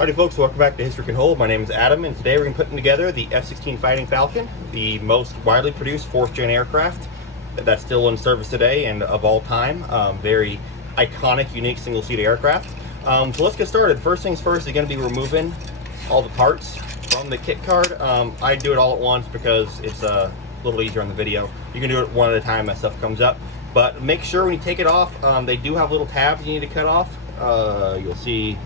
Howdy folks, welcome back to History Can Hold. My name is Adam, and today we're going to be putting together the F-16 Fighting Falcon, the most widely produced 4th gen aircraft that's still in service today and of all time. Very iconic, unique single-seat aircraft. So let's get started. First things first, you're going to be removing all the parts from the kit card. I do it all at once because it's a little easier on the video. You can do it one at a time as stuff comes up. But make sure when you take it off, they do have little tabs you need to cut off. You'll see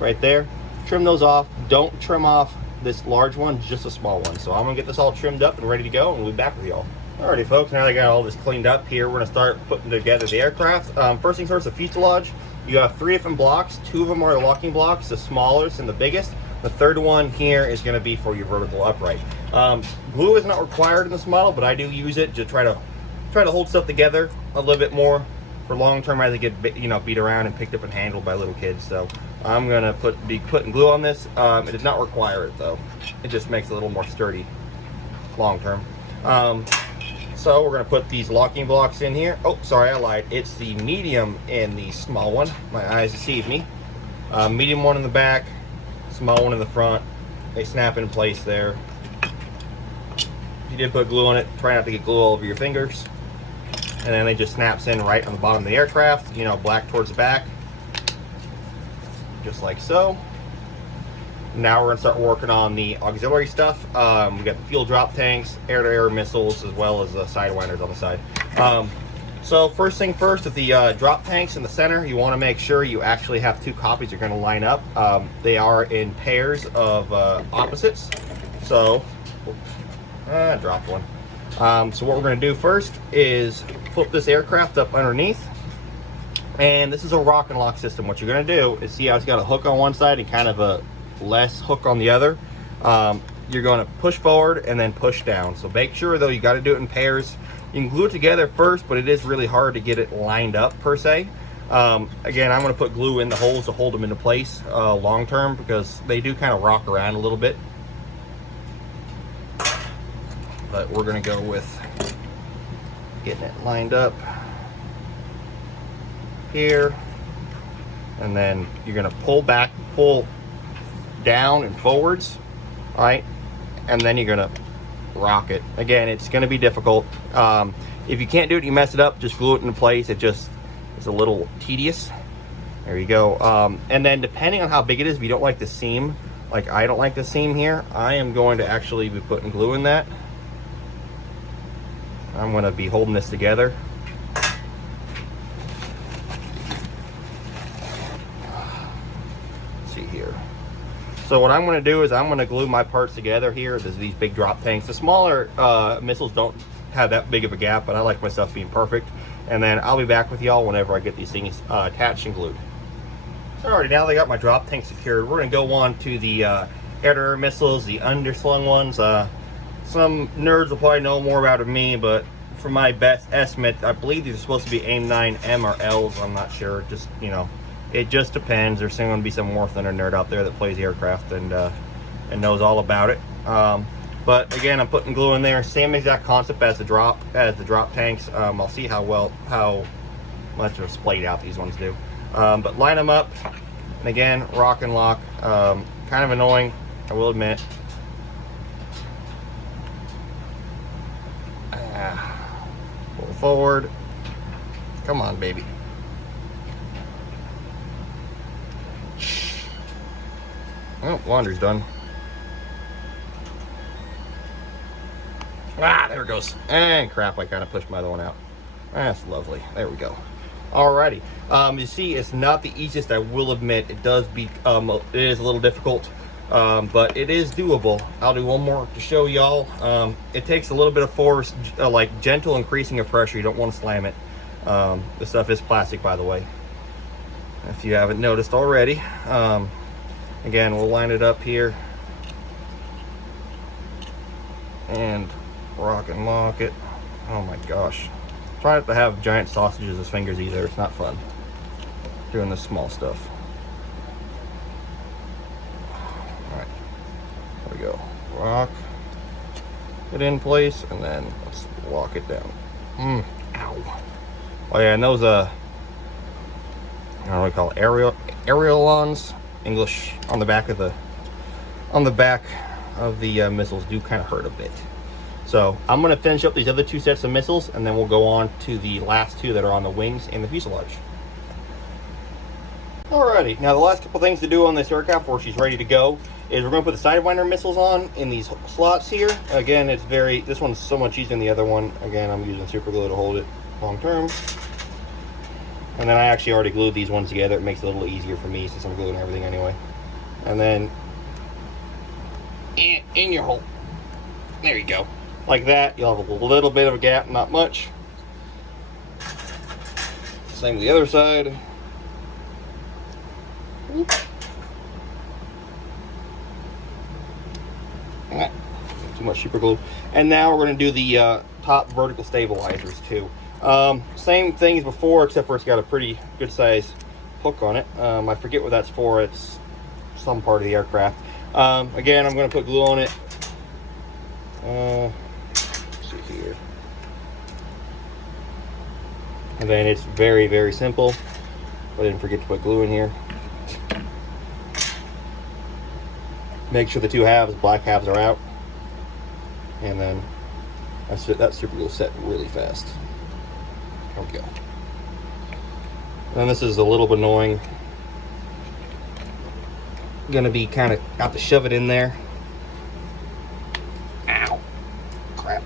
right there. Trim those off. Don't trim off this large one, just a small one. So I'm gonna get this all trimmed up and ready to go, and we'll be back with y'all. Alrighty folks, now that I got all this cleaned up here, we're gonna start putting together the aircraft. First things first, the fuselage. You have 3 different blocks. 2 of them are the locking blocks, the smallest and the biggest. The third one here is gonna be for your vertical upright. Glue is not required in this model, but I do use it to try to hold stuff together a little bit more for long term as they get beat around and picked up and handled by little kids. So I'm gonna be putting glue on this. It does not require it though. It just makes it a little more sturdy long term. So we're gonna put these locking blocks in here. Oh, sorry, I lied. It's the medium and the small one. My eyes deceive me. Medium one in the back, small one in the front. They snap in place there. If you did put glue on it, try not to get glue all over your fingers. And then it just snaps in right on the bottom of the aircraft, black towards the back, just like so. Now we're gonna start working on the auxiliary stuff. We got the fuel drop tanks, air-to-air missiles, as well as sidewinders on the side. So first thing first, with the drop tanks in the center, you want to make sure you actually have 2 copies you're going to line up. They are in pairs of opposites. So, dropped one. So what we're going to do first is flip this aircraft up underneath, and this is a rock and lock system. What you're going to do is see how it's got a hook on one side and kind of a less hook on the other. You're going to push forward and then push down. So make sure though you got to do it in pairs. You can glue it together first, but it is really hard to get it lined up per se. Again, I'm going to put glue in the holes to hold them into place long term, because they do kind of rock around a little bit. But we're going to go with getting it lined up here, and then you're going to pull back, pull down and forwards, all right, and then you're going to rock it. Again, it's going to be difficult. If you can't do it, you mess it up, just glue it into place. It just is a little tedious. There you go. And then depending on how big it is, if you don't like the seam, like I don't like the seam here, I am going to actually be putting glue in that. I'm going to be holding this together. Let's see here. So what I'm going to do is I'm going to glue my parts together here. There's these big drop tanks. The smaller missiles don't have that big of a gap, but I like my stuff being perfect. And then I'll be back with y'all whenever I get these things attached and glued. Alrighty, now that I got my drop tank secured, we're going to go on to the air-to-air missiles, the underslung ones. Some nerds will probably know more about it than me, but for my best estimate, I believe these are supposed to be AIM-9M or Ls. I'm not sure. Just, it just depends. There's going to be some War Thunder nerd out there that plays aircraft and knows all about it. But again, I'm putting glue in there. Same exact concept as the drop tanks. I'll see how much of a splayed out these ones do. But line them up, and again, rock and lock. Kind of annoying, I will admit. Pull forward. Come on, baby. Oh, laundry's done. There it goes. And crap, I kind of pushed my other one out. That's lovely. There we go. Alrighty. You see, it's not the easiest, I will admit. It is a little difficult, but it is doable. I'll do one more to show y'all. It takes a little bit of force, like gentle increasing of pressure. You don't want to slam it. This stuff is plastic, by the way, if you haven't noticed already. Again, we'll line it up here and rock and lock it. Oh my gosh. Try not to have giant sausages as fingers either. It's not fun doing this small stuff. All right, there we go. Rock it in place, and then let's lock it down. Ow. Oh yeah, and those I don't know what we call it, ailerons English on the back of the missiles do kind of hurt a bit. So I'm going to finish up these other 2 sets of missiles, and then we'll go on to the last 2 that are on the wings and the fuselage. Alrighty, now the last couple things to do on this aircraft before she's ready to go is we're going to put the Sidewinder missiles on in these slots here. Again, this one's so much easier than the other one. Again, I'm using super glue to hold it long term. And then I actually already glued these ones together. It makes it a little easier for me since I'm gluing everything anyway. And then in your hole. There you go. Like that, you'll have a little bit of a gap, not much. Same with the other side. Too much super glue. And now we're going to do the top vertical stabilizers too. Same thing as before, except for it's got a pretty good size hook on it. I forget what that's for. It's some part of the aircraft. Again, I'm going to put glue on it. Let's see here. And then it's very, very simple. I didn't forget to put glue in here. Make sure the 2 halves, black halves, are out. And then that super glue set really fast. There we go. And this is a little bit annoying. Gonna be kind of have to shove it in there. Ow! Crap.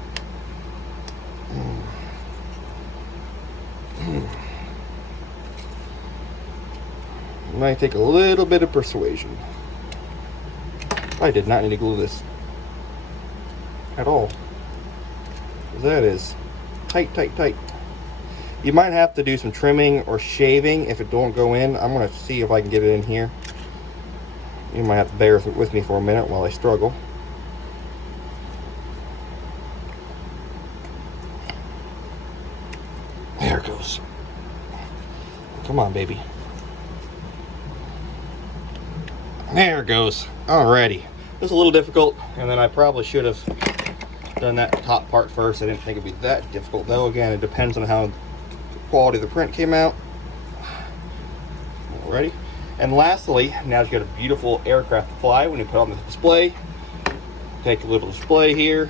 Might take a little bit of persuasion. I did not need to glue this at all. That is tight, tight, tight. You might have to do some trimming or shaving if it don't go in. I'm going to see if I can get it in here. You might have to bear with me for a minute while I struggle. There it goes. Come on, baby. There it goes. Alrighty. It was a little difficult, and then I probably should have done that top part first. I didn't think it'd be that difficult, though. Again, it depends on how the quality of the print came out. Alrighty. And lastly, now you've got a beautiful aircraft to fly when you put on the display. Take a little display here.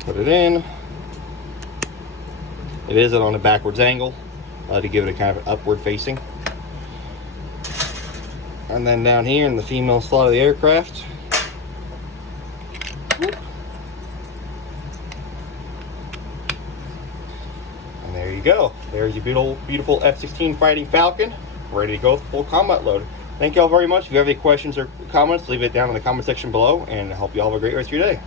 Put it in. It is on a backwards angle to give it a kind of upward facing. And then down here in the female slot of the aircraft. Whoop. And there you go. There's your beautiful F-16 Fighting Falcon, ready to go with full combat load. Thank you all very much. If you have any questions or comments, leave it down in the comment section below, and I hope you all have a great rest of your day.